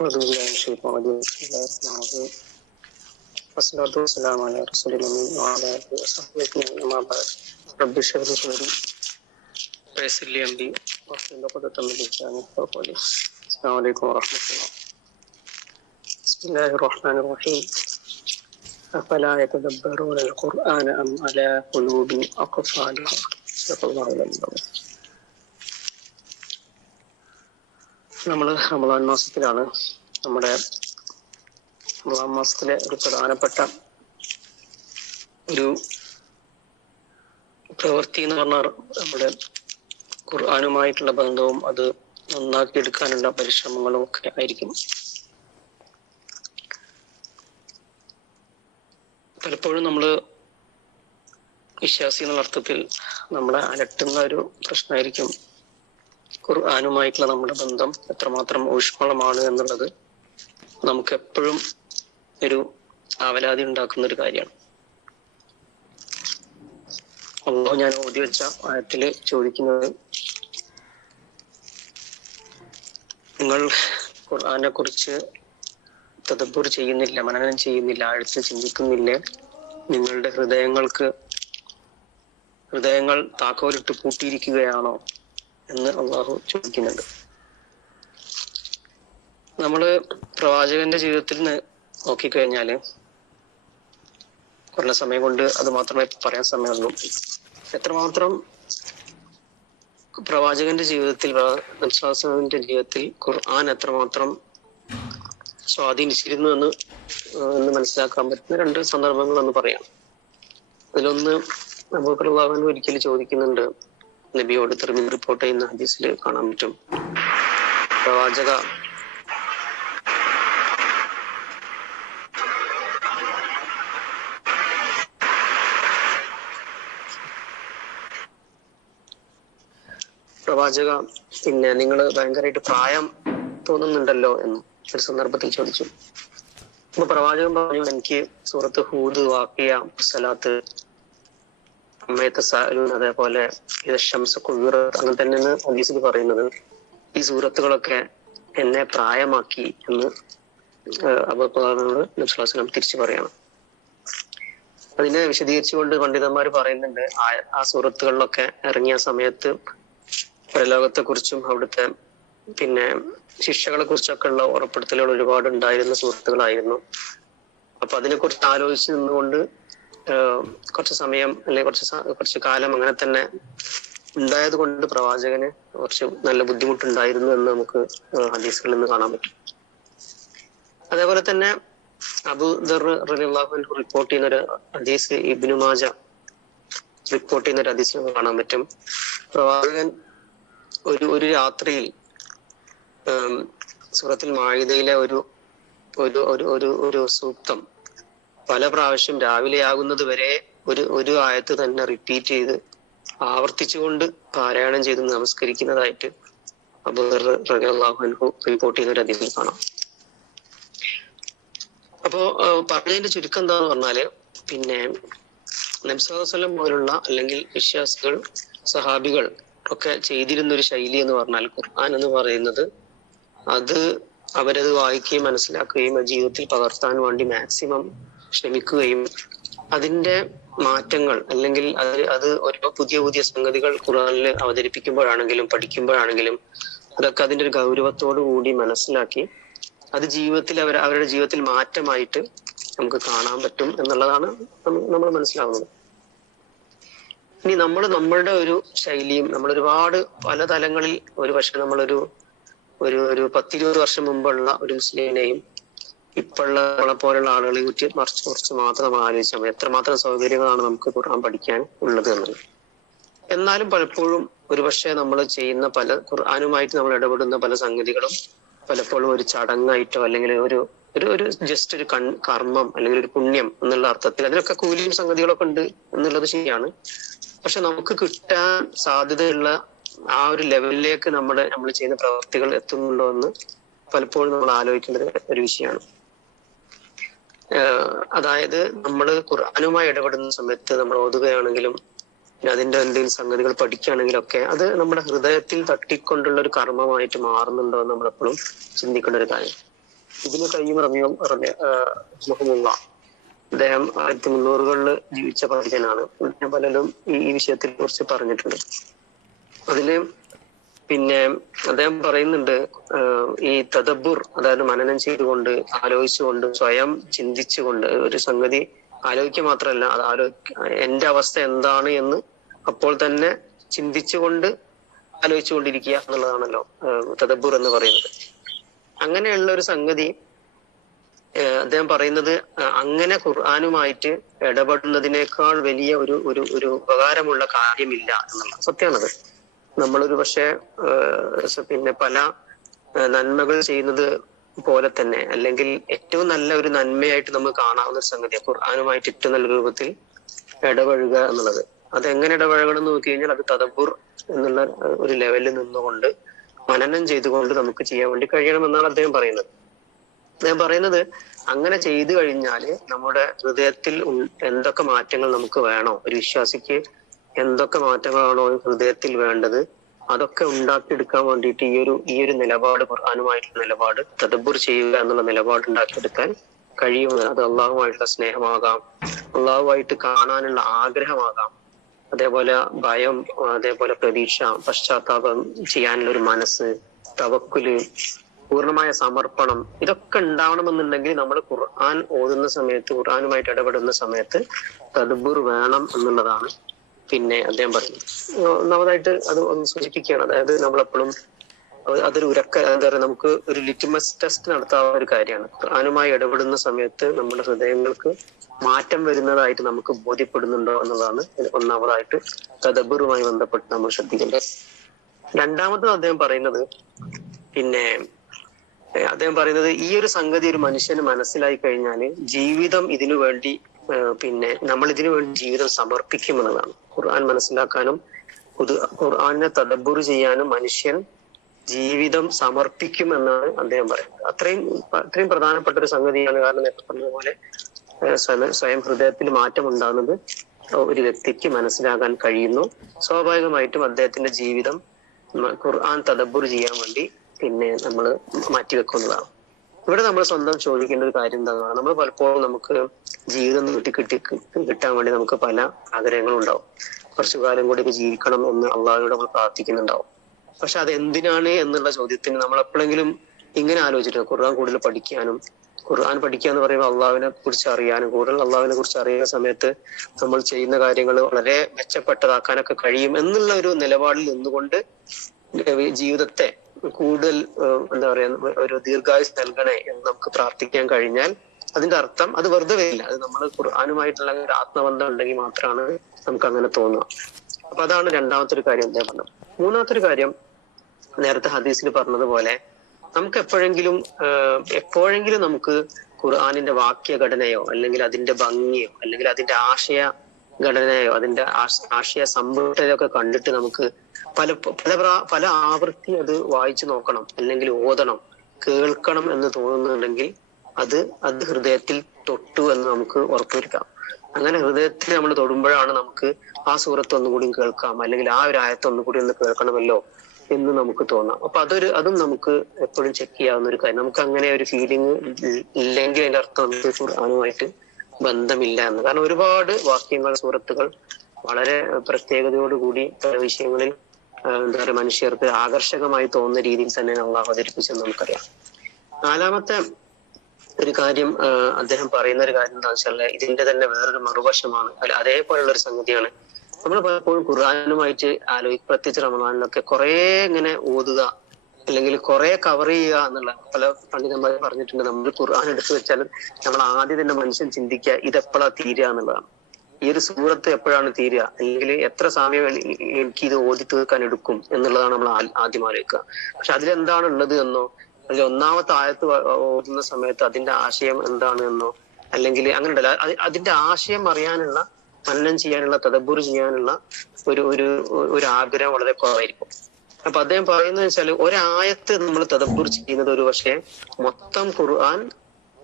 أعوذ بالله من الشيطان الرجيم. بسم الله الرحمن الرحيم. والصلاة والسلام على رسول الأمين وعلى آله وصحبه أجمعين أما بعد. رب اشرح لي صدري. ويسر لي أمري. واحلل عقدة من لساني يفقهوا قولي. السلام عليكم ورحمة الله. بسم الله الرحمن الرحيم. أفلا يتدبرون القرآن أم على قلوب أقفالها؟ صدق الله العظيم. നമ്മൾ റമദാൻ മാസത്തിലാണ് നമ്മുടെ റമദാൻ മാസത്തിലെ ഒരു പ്രധാനപ്പെട്ട ഒരു പ്രവൃത്തി എന്ന് പറഞ്ഞാൽ നമ്മുടെ ഖുർആാനുമായിട്ടുള്ള ബന്ധവും അത് നന്നാക്കി എടുക്കാനുള്ള പരിശ്രമങ്ങളും ഒക്കെ ആയിരിക്കും. പലപ്പോഴും നമ്മൾ വിശ്വാസി എന്നുള്ള അർത്ഥത്തിൽ നമ്മളെ അലട്ടുന്ന ഒരു പ്രശ്നമായിരിക്കും ഖുർആാനുമായിട്ടുള്ള നമ്മുടെ ബന്ധം എത്രമാത്രം ഊഷ്മളമാണ് എന്നുള്ളത് നമുക്ക് എപ്പോഴും ഒരു ആവലാതി ഉണ്ടാക്കുന്ന ഒരു കാര്യമാണ്. അള്ളാഹു ഞാൻ ഓതി വെച്ച ആയത്തിൽ ചോദിക്കുന്നത് നിങ്ങൾ ഖുർആാനെ കുറിച്ച് തദബ്ബുർ ചെയ്യുന്നില്ല മനനം ചെയ്യുന്നില്ല ആഴ്ച ചിന്തിക്കുന്നില്ല നിങ്ങളുടെ ഹൃദയങ്ങൾക്ക് ഹൃദയങ്ങൾ താക്കോലിട്ട് പൂട്ടിയിരിക്കുകയാണോ? എന്ന് അള്ളാഹു ചോദിക്കുന്നുണ്ട്. നമ്മൾ പ്രവാചകന്റെ ജീവിതത്തിൽ നിന്ന് നോക്കിക്കഴിഞ്ഞാൽ കുറഞ്ഞ സമയം കൊണ്ട് അത് മാത്രമേ പറയാൻ സമയമുള്ളൂ. എത്രമാത്രം പ്രവാചകന്റെ ജീവിതത്തിൽ വിശ്വാസത്തിന്റെ ജീവിതത്തിൽ ഖുർആൻ എത്രമാത്രം സ്വാധീനിച്ചിരുന്നു എന്ന് എന്ന് മനസ്സിലാക്കാൻ പറ്റുന്ന രണ്ട് സന്ദർഭങ്ങൾ എന്ന് പറയാം. അതിലൊന്ന് അബൂബക്കർ ഒരിക്കൽ ചോദിക്കുന്നുണ്ട് നബിയോട് തെർമിൻ റിപ്പോർട്ട് ചെയ്യുന്ന ഹദീസിൽ കാണാൻ പറ്റും. പ്രവാചക പ്രവാചക പിന്നെ നിങ്ങൾ ഭയങ്കരമായിട്ട് പ്രായം തോന്നുന്നുണ്ടല്ലോ എന്ന് ഒരു സന്ദർഭത്തിൽ ചോദിച്ചു. അപ്പൊ പ്രവാചകൻ പറഞ്ഞു എനിക്ക് സൂറത്ത് ഹൂദ് വാക്കിയ സലാത്ത് അതേപോലെ അങ്ങനെ തന്നെയാണ് പറയുന്നത്. ഈ സൂറത്തുകളൊക്കെ എന്നെ പ്രായമാക്കി എന്ന് നബ്സുലാസ്ലാം തിരിച്ചു പറയണം. അതിനെ വിശദീകരിച്ചുകൊണ്ട് പണ്ഡിതന്മാർ പറയുന്നുണ്ട് ആ സൂറത്തുകളിലൊക്കെ ഇറങ്ങിയ സമയത്ത് പ്രലോകത്തെ കുറിച്ചും അവിടുത്തെ പിന്നെ ശിക്ഷകളെ കുറിച്ചൊക്കെ ഉള്ള ഉറപ്പെടുത്തലുകൾ ഒരുപാട് ഉണ്ടായിരുന്ന സുഹൃത്തുക്കളായിരുന്നു അപ്പൊ അതിനെ കുറിച്ച് ആലോചിച്ച് നിന്നുകൊണ്ട് കുറച്ച് സമയം അല്ലെങ്കിൽ കുറച്ച് കുറച്ച് കാലം അങ്ങനെ തന്നെ ഉണ്ടായത് കൊണ്ട് പ്രവാചകന് കുറച്ച് നല്ല ബുദ്ധിമുട്ടുണ്ടായിരുന്നു എന്ന് നമുക്ക് ഹദീസുകളിൽ നിന്ന് കാണാൻ പറ്റും. അതേപോലെ തന്നെ അബുദർ റലിള്ളാഹു റിപ്പോർട്ട് ചെയ്യുന്ന ഒരു ഹദീസ് ഇബ്നു മാജ റിപ്പോർട്ട് ചെയ്യുന്ന ഒരു ഹദീസ് കാണാൻ പറ്റും. പ്രവാചകൻ ഒരു ഒരു രാത്രിയിൽ സൂറത്തിൽ മാഴിതയിലെ ഒരു ഒരു ഒരു ഒരു സൂക്തം പല പ്രാവശ്യം രാവിലെ ആകുന്നത് വരെ ഒരു ഒരു ആയത്ത് തന്നെ റിപ്പീറ്റ് ചെയ്ത് ആവർത്തിച്ചുകൊണ്ട് പാരായണം ചെയ്ത് നമസ്കരിക്കുന്നതായിട്ട് അബുദർഹു റിപ്പോർട്ട് ചെയ്യുന്ന ഒരു അതിഥിയിൽ കാണാം. അപ്പോ പറഞ്ഞതിന്റെ ചുരുക്കം എന്താന്ന് പറഞ്ഞാൽ പിന്നെ നബ്സലം പോലുള്ള അല്ലെങ്കിൽ വിശ്വാസികൾ സഹാബികൾ ഒക്കെ ചെയ്തിരുന്ന ഒരു ശൈലി എന്ന് പറഞ്ഞാൽ ഖുർആൻ എന്ന് പറയുന്നത് അത് അവരത് വായിക്കുകയും മനസ്സിലാക്കുകയും ജീവിതത്തിൽ പകർത്താൻ വേണ്ടി മാക്സിമം ശ്രമിക്കുകയും അതിന്റെ മാറ്റങ്ങൾ അല്ലെങ്കിൽ അത് അത് ഓരോ പുതിയ പുതിയ സംഗതികൾ ഖുറാനിൽ അവതരിപ്പിക്കുമ്പോഴാണെങ്കിലും പഠിക്കുമ്പോഴാണെങ്കിലും അതൊക്കെ അതിന്റെ ഒരു ഗൗരവത്തോടു കൂടി മനസ്സിലാക്കി അത് ജീവിതത്തിൽ അവർ അവരുടെ ജീവിതത്തിൽ മാറ്റമായിട്ട് നമുക്ക് കാണാൻ പറ്റും എന്നുള്ളതാണ് നമ്മൾ മനസ്സിലാവുന്നത്. ഇനി നമ്മൾ നമ്മളുടെ ഒരു ശൈലിയും നമ്മൾ ഒരുപാട് പല തലങ്ങളിൽ ഒരു പക്ഷെ നമ്മളൊരു ഒരു ഒരു പത്തിരുപത് വർഷം മുമ്പുള്ള ഒരു മുസ്ലിമിനെയും ഇപ്പോഴുള്ള പോലുള്ള ആളുകളെ കുറിച്ച് മറിച്ച് കുറച്ച് മാത്രം ആലോചിച്ചാൽ മതി എത്രമാത്രം സൗകര്യങ്ങളാണ് നമുക്ക് ഖുർആൻ പഠിക്കാൻ ഉള്ളത് എന്നുള്ളത്. എന്നാലും പലപ്പോഴും ഒരുപക്ഷെ നമ്മൾ ചെയ്യുന്ന പല ഖുർആാനുമായിട്ട് നമ്മൾ ഇടപെടുന്ന പല സംഗതികളും പലപ്പോഴും ഒരു ചടങ്ങായിട്ടോ അല്ലെങ്കിൽ ഒരു ഒരു ഒരു ജസ്റ്റ് ഒരു കൺ കർമ്മം അല്ലെങ്കിൽ ഒരു പുണ്യം എന്നുള്ള അർത്ഥത്തിൽ അതിലൊക്കെ കൂലിയും സംഗതികളൊക്കെ ഉണ്ട് എന്നുള്ളത് ശരിയാണ്. പക്ഷെ നമുക്ക് കിട്ടാൻ സാധ്യതയുള്ള ആ ഒരു ലെവലിലേക്ക് നമ്മുടെ നമ്മൾ ചെയ്യുന്ന പ്രവർത്തികൾ എത്തുന്നുണ്ടോ എന്ന് പലപ്പോഴും നമ്മൾ ആലോചിക്കേണ്ട ഒരു വിഷയമാണ്. അതായത് നമ്മൾ ഖുർആാനുമായി ഇടപെടുന്ന സമയത്ത് നമ്മൾ ഓതുകയാണെങ്കിലും പിന്നെ അതിന്റെ എന്തെങ്കിലും സംഗതികൾ പഠിക്കുകയാണെങ്കിലും ഒക്കെ അത് നമ്മുടെ ഹൃദയത്തിൽ തട്ടിക്കൊണ്ടുള്ള ഒരു കർമ്മമായിട്ട് മാറുന്നുണ്ടോ എന്ന് നമ്മളെപ്പോഴും ചിന്തിക്കേണ്ട ഒരു കാര്യം. ഇതിന് കയ്യും റമിയും മുഹമുള്ള അദ്ദേഹം ആയിരത്തി മുന്നൂറുകളിൽ ജീവിച്ച പണ്ഡിതനാണ്. പലരും ഈ വിഷയത്തെ കുറിച്ച് പറഞ്ഞിട്ടുണ്ട്. അതിൽ പിന്നെ അദ്ദേഹം പറയുന്നുണ്ട് ഈ തദബുർ അതായത് മനനം ചെയ്തുകൊണ്ട് ആലോചിച്ചുകൊണ്ട് സ്വയം ചിന്തിച്ചുകൊണ്ട് ഒരു സംഗതി ആലോചിക്കുക മാത്രമല്ല അത് ആലോ എന്റെ അവസ്ഥ എന്താണ് എന്ന് അപ്പോൾ തന്നെ ചിന്തിച്ചുകൊണ്ട് ആലോചിച്ചുകൊണ്ടിരിക്കുക എന്നുള്ളതാണല്ലോ തദബുർ എന്ന് പറയുന്നത്. അങ്ങനെയുള്ള ഒരു സംഗതി അദ്ദേഹം പറയുന്നത് അങ്ങനെ ഖുർആാനുമായിട്ട് ഇടപെടുന്നതിനേക്കാൾ വലിയ ഒരു ഒരു ഉപകാരമുള്ള കാര്യമില്ല എന്നുള്ള സത്യമാണത്. നമ്മളൊരു പക്ഷേ പിന്നെ പല നന്മകൾ ചെയ്യുന്നത് പോലെ തന്നെ അല്ലെങ്കിൽ ഏറ്റവും നല്ല ഒരു നന്മയായിട്ട് നമുക്ക് കാണാവുന്ന ഒരു സംഗതി ഖുർആാനുമായിട്ട് ഏറ്റവും നല്ല രൂപത്തിൽ ഇടപഴകുക എന്നുള്ളത്. അത് എങ്ങനെ ഇടപഴകണം എന്ന് നോക്കി കഴിഞ്ഞാൽ അത് തദബുർ എന്നുള്ള ഒരു ലെവലിൽ നിന്നുകൊണ്ട് മനനം ചെയ്തുകൊണ്ട് നമുക്ക് ചെയ്യാൻ വേണ്ടി കഴിയണമെന്നാണ് അദ്ദേഹം പറയുന്നത്. അദ്ദേഹം പറയുന്നത് അങ്ങനെ ചെയ്തു കഴിഞ്ഞാൽ നമ്മുടെ ഹൃദയത്തിൽ എന്തൊക്കെ മാറ്റങ്ങൾ നമുക്ക് വേണോ ഒരു വിശ്വാസിക്ക് എന്തൊക്കെ മാറ്റങ്ങളാണോ ഹൃദയത്തിൽ വേണ്ടത്? അതൊക്കെ ഉണ്ടാക്കിയെടുക്കാൻ വേണ്ടിയിട്ട് ഈ ഒരു ഈ ഒരു നിലപാട് ഖുർആാനുമായിട്ടുള്ള നിലപാട് തദബുർ ചെയ്യുക എന്നുള്ള നിലപാട് ഉണ്ടാക്കിയെടുക്കാൻ കഴിയും. അത് അള്ളാഹുമായിട്ടുള്ള സ്നേഹമാകാം. അള്ളാഹുമായിട്ട് കാണാനുള്ള ആഗ്രഹമാകാം. അതേപോലെ ഭയം അതേപോലെ പ്രതീക്ഷ പശ്ചാത്താപം ചെയ്യാനുള്ള ഒരു മനസ്സ് തവക്കുൽ പൂർണമായ സമർപ്പണം ഇതൊക്കെ ഉണ്ടാവണമെന്നുണ്ടെങ്കിൽ നമ്മൾ ഖുർആൻ ഓതുന്ന സമയത്ത് ഖുർആനുമായിട്ട് ഇടപെടുന്ന സമയത്ത് തദബുർ വേണം എന്നുള്ളതാണ് പിന്നെ അദ്ദേഹം പറഞ്ഞു ഒന്നാമതായിട്ട് അത് ഒന്ന് സൂചിപ്പിക്കുകയാണ്. അതായത് നമ്മളെപ്പോഴും അത് അതൊരു ഉരക്ക എന്താ പറയുക നമുക്ക് ഒരു ലിറ്റിമസ് ടെസ്റ്റ് നടത്താവുന്ന ഒരു കാര്യമാണ്. ഖുർആാനുമായി ഇടപെടുന്ന സമയത്ത് നമ്മുടെ ഹൃദയങ്ങൾക്ക് മാറ്റം വരുന്നതായിട്ട് നമുക്ക് ബോധ്യപ്പെടുന്നുണ്ടോ എന്നുള്ളതാണ് ഒന്നാമതായിട്ട് തദബറുമായി ബന്ധപ്പെട്ട് നമ്മൾ ശ്രദ്ധിക്കേണ്ടത്. രണ്ടാമത് അദ്ദേഹം പറയുന്നത് പിന്നെ അദ്ദേഹം പറയുന്നത് ഈ ഒരു സംഗതി ഒരു മനുഷ്യന് മനസ്സിലായി കഴിഞ്ഞാൽ ജീവിതം ഇതിനു വേണ്ടി പിന്നെ നമ്മൾ ഇതിനു വേണ്ടി ജീവിതം സമർപ്പിക്കുമെന്നതാണ്. ഖുർആൻ മനസ്സിലാക്കാനും ഖുർആാനെ തദബുർ ചെയ്യാനും മനുഷ്യൻ ജീവിതം സമർപ്പിക്കുമെന്നാണ് അദ്ദേഹം പറയുന്നത്. അത്രയും അത്രയും പ്രധാനപ്പെട്ട ഒരു സംഗതിയാണ് കാരണം നേരത്തെ പറഞ്ഞതുപോലെ സ്വയം- ഹൃദയത്തിൽ മാറ്റം ഉണ്ടാകുന്നത് ഒരു വ്യക്തിക്ക് മനസ്സിലാകാൻ കഴിയുന്നു. സ്വാഭാവികമായിട്ടും അദ്ദേഹത്തിന്റെ ജീവിതം ഖുർആൻ തദബുർ ചെയ്യാൻ വേണ്ടി പിന്നെ നമ്മൾ മാറ്റിവെക്കുന്നതാണ്. ഇവിടെ നമ്മൾ സ്വന്തം ചോദിക്കേണ്ട ഒരു കാര്യം എന്താണ് നമ്മൾ പലപ്പോഴും നമുക്ക് ജീവിതം നീട്ടി കിട്ടി കിട്ടാൻ വേണ്ടി നമുക്ക് പല ആഗ്രഹങ്ങളും ഉണ്ടാവും. കുറച്ചു കാലം കൂടി ജീവിക്കണം എന്ന് അള്ളാഹിനോട് നമ്മൾ പ്രാർത്ഥിക്കുന്നുണ്ടാവും. പക്ഷെ അത് എന്തിനാണ് എന്നുള്ള ചോദ്യത്തിന് നമ്മൾ എപ്പോഴെങ്കിലും ഇങ്ങനെ ആലോചിച്ചിട്ടുണ്ട്. ഖുർആൻ കൂടുതൽ പഠിക്കാനും ഖുർആൻ പഠിക്കുക എന്ന് പറയുമ്പോൾ അള്ളാഹുവിനെ കുറിച്ച് അറിയാനും കൂടുതൽ അള്ളാഹുവിനെ കുറിച്ച് അറിയുന്ന സമയത്ത് നമ്മൾ ചെയ്യുന്ന കാര്യങ്ങൾ വളരെ മെച്ചപ്പെട്ടതാക്കാനൊക്കെ കഴിയും എന്നുള്ള ഒരു നിലപാടിൽ നിന്നുകൊണ്ട് ജീവിതത്തെ കൂടുതൽ എന്താ പറയാ ഒരു ദീർഘായുസ് നൽകണേ എന്ന് നമുക്ക് പ്രാർത്ഥിക്കാൻ കഴിഞ്ഞാൽ അതിന്റെ അർത്ഥം അത് വെറുതെ വരില്ല. അത് നമ്മൾ ഖുർആാനുമായിട്ടുള്ള ഒരു ആത്മബന്ധം ഉണ്ടെങ്കിൽ മാത്രമാണ് നമുക്ക് അങ്ങനെ തോന്നുക. അപ്പൊ അതാണ് രണ്ടാമത്തെ ഒരു കാര്യം ഞാൻ പറഞ്ഞത്. മൂന്നാമത്തെ ഒരു കാര്യം നേരത്തെ ഹദീസിൽ പറഞ്ഞതുപോലെ നമുക്ക് എപ്പോഴെങ്കിലും എപ്പോഴെങ്കിലും നമുക്ക് ഖുർആാനിന്റെ വാക്യഘടനയോ അല്ലെങ്കിൽ അതിന്റെ ഭംഗിയോ അല്ലെങ്കിൽ അതിന്റെ ആശയ ഘടനയോ അതിന്റെ ആശ- ആശയ സമ്പുഷ്ടതയോ ഒക്കെ കണ്ടിട്ട് നമുക്ക് പല പല പല ആവൃത്തി അത് വായിച്ചു നോക്കണം അല്ലെങ്കിൽ ഓതണം കേൾക്കണം എന്ന് തോന്നുന്നുണ്ടെങ്കിൽ അത് അത് ഹൃദയത്തിൽ തൊട്ടു എന്ന് നമുക്ക് ഉറപ്പുവരുത്താം. അങ്ങനെ ഹൃദയത്തിൽ നമ്മൾ തൊടുമ്പോഴാണ് നമുക്ക് ആ സൂറത്ത് ഒന്നുകൂടി കേൾക്കാം അല്ലെങ്കിൽ ആ ഒരു ആയത്ത് ഒന്നുകൂടി ഒന്ന് കേൾക്കണമല്ലോ എന്ന് നമുക്ക് തോന്നാം. അപ്പൊ അതൊരു അതും നമുക്ക് എപ്പോഴും ചെക്ക് ചെയ്യാവുന്ന ഒരു കാര്യം. നമുക്ക് അങ്ങനെ ഒരു ഫീലിംഗ് ഇല്ലെങ്കിൽ അതിന്റെ അർത്ഥം നമുക്ക് ഖുർആാനുമായിട്ട് ബന്ധമില്ല എന്ന് കാരണം ഒരുപാട് വാക്യങ്ങൾ സൂറത്തുകൾ വളരെ പ്രത്യേകതയോടുകൂടി പല വിഷയങ്ങളിൽ എന്താ പറയുക മനുഷ്യർക്ക് ആകർഷകമായി തോന്നുന്ന രീതിയിൽ തന്നെ നമ്മൾ അവതരിപ്പിച്ചെന്ന് നമുക്കറിയാം. നാലാമത്തെ ഒരു കാര്യം അദ്ദേഹം പറയുന്ന ഒരു കാര്യം എന്താ വെച്ചാൽ ഇതിന്റെ തന്നെ വേറൊരു മറുവശമാണ്. അല്ല അതേപോലുള്ള ഒരു സംഗതിയാണ്. നമ്മൾ പലപ്പോഴും ഖുർആാനുമായിട്ട് ആലോചിക്കും പ്രത്യേകിച്ച് റമദാനിലൊക്കെ കുറെ ഇങ്ങനെ ഓതുക അല്ലെങ്കിൽ കുറെ കവർ ചെയ്യുക എന്നുള്ള പല പണ്ഡിതന്മാർ പറഞ്ഞിട്ടുണ്ട്. നമ്മൾ ഖുർആൻ എടുത്തു വെച്ചാൽ നമ്മൾ ആദ്യം തന്നെ മനുഷ്യൻ ചിന്തിക്കുക ഇത് എപ്പോഴാ തീരുക എന്നുള്ളതാണ്. ഈ ഒരു സൂറത്ത് എപ്പോഴാണ് തീരുക? അല്ലെങ്കിൽ എത്ര സമയം എനി- എനിക്ക് ഇത് ഓതി തീർക്കാൻ എടുക്കും എന്നുള്ളതാണ് നമ്മൾ ആദ്യം ആലോചിക്കുക. പക്ഷെ അതിലെന്താണ് ഉള്ളത് എന്നോ അതിൽ ഒന്നാമത്തെ ആയത്ത് ഓതുന്ന സമയത്ത് അതിന്റെ ആശയം എന്താണ് എന്നോ അല്ലെങ്കിൽ അങ്ങനെ ഉണ്ടല്ല അതിന്റെ ആശയം അറിയാനുള്ള മനനം ചെയ്യാനുള്ള തദബൂർ ചെയ്യാനുള്ള ഒരു ഒരു ഒരു ആഗ്രഹം വളരെ കുറവായിരിക്കും. അപ്പൊ അദ്ദേഹം പറയുന്നത് വെച്ചാൽ ഒരായത്ത് നമ്മൾ തദപ്പുർ ചെയ്യുന്നത് ഒരു പക്ഷേ മൊത്തം ഖുർആൻ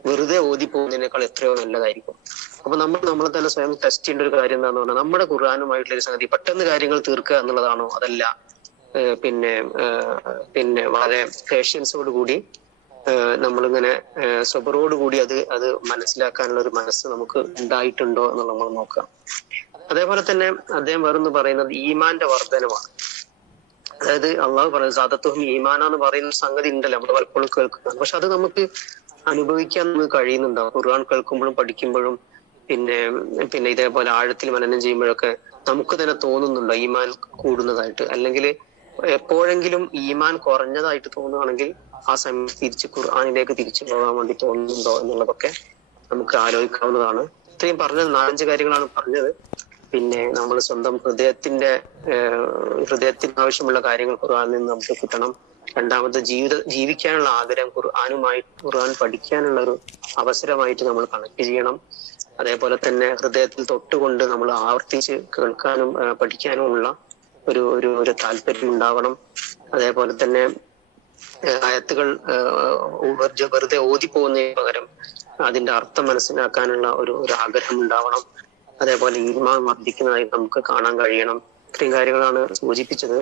വെറുതെ ഓതി പോകുന്നതിനേക്കാൾ എത്രയോ നല്ലതായിരിക്കും. അപ്പൊ നമ്മൾ നമ്മളെ തന്നെ സ്വയം ടെസ്റ്റ് ചെയ്യേണ്ട ഒരു കാര്യം എന്താന്ന് പറഞ്ഞാൽ നമ്മുടെ ഖുർആാനുമായിട്ടുള്ള ഒരു സംഗതി പെട്ടെന്ന് കാര്യങ്ങൾ തീർക്കുക എന്നുള്ളതാണോ അതല്ല പിന്നെ പിന്നെ വളരെ പേഷ്യൻസോട് കൂടി നമ്മളിങ്ങനെ കൂടി അത് അത് മനസ്സിലാക്കാനുള്ള ഒരു മനസ്സ് നമുക്ക് ഉണ്ടായിട്ടുണ്ടോ എന്ന് നമ്മൾ നോക്കാം അതേപോലെ തന്നെ അദ്ദേഹം വേറൊന്ന് പറയുന്നത് ഈമാന്റെ വർധനമാണ് അതായത് അള്ളാഹു പറയുന്നത് സാദത്വം ഈമാന എന്ന് പറയുന്ന സംഗതി ഉണ്ടല്ലോ നമ്മൾ പലപ്പോഴും കേൾക്കുന്നത് പക്ഷെ അത് നമുക്ക് അനുഭവിക്കാൻ നമുക്ക് കഴിയുന്നുണ്ടാവും. ഖുർആൻ കേൾക്കുമ്പോഴും പഠിക്കുമ്പോഴും പിന്നെ പിന്നെ ഇതേപോലെ ആഴത്തിൽ മനനം ചെയ്യുമ്പോഴൊക്കെ നമുക്ക് തന്നെ തോന്നുന്നുണ്ടോ ഈമാൻ കൂടുന്നതായിട്ട്? അല്ലെങ്കിൽ എപ്പോഴെങ്കിലും ഈമാൻ കുറഞ്ഞതായിട്ട് തോന്നുകയാണെങ്കിൽ ആ സമയം തിരിച്ച് ഖുർആാനിലേക്ക് തിരിച്ചു പോകാൻ വേണ്ടി തോന്നുന്നുണ്ടോ എന്നുള്ളതൊക്കെ നമുക്ക് ആലോചിക്കാവുന്നതാണ്. ഇത്രയും പറഞ്ഞത് നാലഞ്ച് കാര്യങ്ങളാണ് പറഞ്ഞത്. പിന്നെ നമ്മൾ സ്വന്തം ഹൃദയത്തിന്റെ ഹൃദയത്തിന് ആവശ്യമുള്ള കാര്യങ്ങൾ ഖുർആനിൽ നിന്ന് നമുക്ക് കിട്ടണം. രണ്ടാമത് ജീവിത ജീവിക്കാനുള്ള ആഗ്രഹം ഖുർആാനുമായി ഖുർആൻ പഠിക്കാനുള്ള ഒരു അവസരമായിട്ട് നമ്മൾ കണക്ട് ചെയ്യണം. അതേപോലെ തന്നെ ഹൃദയത്തിൽ തൊട്ടുകൊണ്ട് നമ്മൾ ആവർത്തിച്ച് കേൾക്കാനും പഠിക്കാനുമുള്ള ഒരു ഒരു ഒരു താല്പര്യം ഉണ്ടാവണം. അതേപോലെ തന്നെ ആയത്തുകൾ വെറുതെ- ഓതി പോകുന്നതിന് പകരം അതിന്റെ അർത്ഥം മനസ്സിലാക്കാനുള്ള ഒരു ഒരു ആഗ്രഹം ഉണ്ടാവണം. അതേപോലെ ഈമാൻ വർദ്ധിക്കുന്നതായി നമുക്ക് കാണാൻ കഴിയണം. ഇത്രയും കാര്യങ്ങളാണ് സൂചിപ്പിച്ചത്.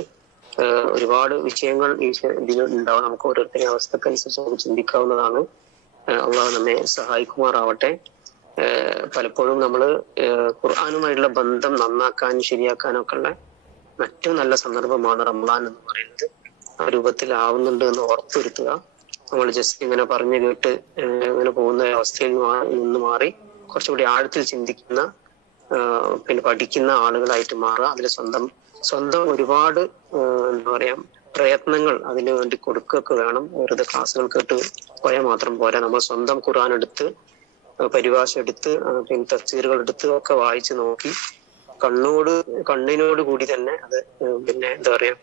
ഒരുപാട് വിഷയങ്ങൾ ഈ ഇതിലുണ്ടാവും നമുക്ക് ഓരോരുത്തരുടെ അവസ്ഥക്കനുസരിച്ച് നമുക്ക് ചിന്തിക്കാവുന്നതാണ്. അള്ളാഹ് നമ്മെ സഹായിക്കുമാറാവട്ടെ. പലപ്പോഴും നമ്മൾ ഖുർആാനുമായിട്ടുള്ള ബന്ധം നന്നാക്കാനും ശരിയാക്കാനും ഒക്കെ ഉള്ള ഏറ്റവും നല്ല സന്ദർഭമാണ് റംലാൻ എന്ന് പറയുന്നത്. ആ രൂപത്തിലാവുന്നുണ്ട് എന്ന് ഉറപ്പുവരുത്തുക. നമ്മൾ ജസ്റ്റ് ഇങ്ങനെ പറഞ്ഞു കേട്ട് ഇങ്ങനെ പോകുന്ന അവസ്ഥയിൽ നിന്ന് മാറി കുറച്ചുകൂടി ആഴത്തിൽ ചിന്തിക്കുന്ന പിന്നെ പഠിക്കുന്ന ആളുകളായിട്ട് മാറുക അതിൽ സ്വന്തം സ്വന്തം ഒരുപാട് എന്താ പറയാ പ്രയത്നങ്ങൾ അതിനു വേണ്ടി കൊടുക്കുകയൊക്കെ വേണം. വെറുതെ ക്ലാസ്സുകൾ കേട്ട് പോയാൽ മാത്രം പോരാ. നമ്മൾ സ്വന്തം ഖുർആൻ എടുത്ത് പരിഭാഷ എടുത്ത് പിന്നെ തഫ്സീറുകൾ എടുത്ത് ഒക്കെ വായിച്ചു നോക്കി കണ്ണോട് കണ്ണിനോട് കൂടി തന്നെ അത് പിന്നെ എന്താ പറയാ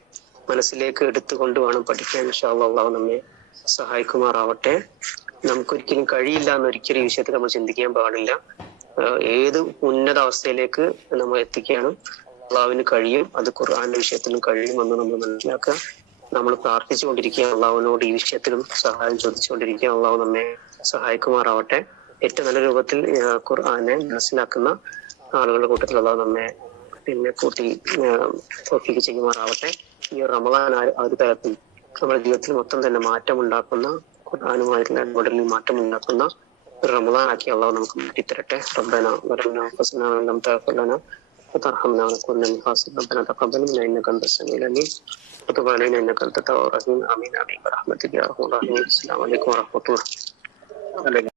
മനസ്സിലേക്ക് എടുത്തുകൊണ്ട് വേണം പഠിക്കാൻ. അള്ളാഹു നമ്മെ സഹായിക്കുമാറാവട്ടെ. നമുക്കൊരിക്കലും കഴിയില്ല എന്നൊരിക്കലും ഈ വിഷയത്തിൽ നമ്മൾ ചിന്തിക്കാൻ പാടില്ല. ഏത് ഉന്നത അവസ്ഥയിലേക്ക് നമ്മൾ എത്തിക്കുകയാണ് അള്ളാവിന് കഴിയും അത് ഖുർആന്റെ വിഷയത്തിലും കഴിയുമെന്ന് നമ്മൾ മനസ്സിലാക്കുക. നമ്മൾ പ്രാർത്ഥിച്ചുകൊണ്ടിരിക്കുക അള്ളാഹുവിനോട് ഈ വിഷയത്തിലും സഹായം ചോദിച്ചുകൊണ്ടിരിക്കുക അള്ളാഹു നമ്മെ സഹായിക്കുമാറാവട്ടെ. ഏറ്റവും നല്ല രൂപത്തിൽ ഖുർആാനെ മനസ്സിലാക്കുന്ന ആളുകളുടെ കൂട്ടത്തിൽ അള്ളാഹു നമ്മെ പിന്നെ കൂട്ടി തോഫിക്ക് ചെയ്യുമാറാവട്ടെ. ഈ റമദാൻ ആ ഒരു തരത്തിൽ നമ്മുടെ ജീവിതത്തിൽ മൊത്തം തന്നെ മാറ്റം ഉണ്ടാക്കുന്ന ഖുർആനുമായിട്ടുള്ള ഇടപെടലിൽ رمضانك يا الله ونمكم في ترته ربنا ظلمنا انفسنا وان لم تغفر لنا وترحمنا ونكون من الخاسرين ربنا تقبل منا انك انت السميع العليم وتب علينا انك انت التواب الرحيم امين امين برحمتك يا ارحم الراحمين السلام عليكم ورحمه الله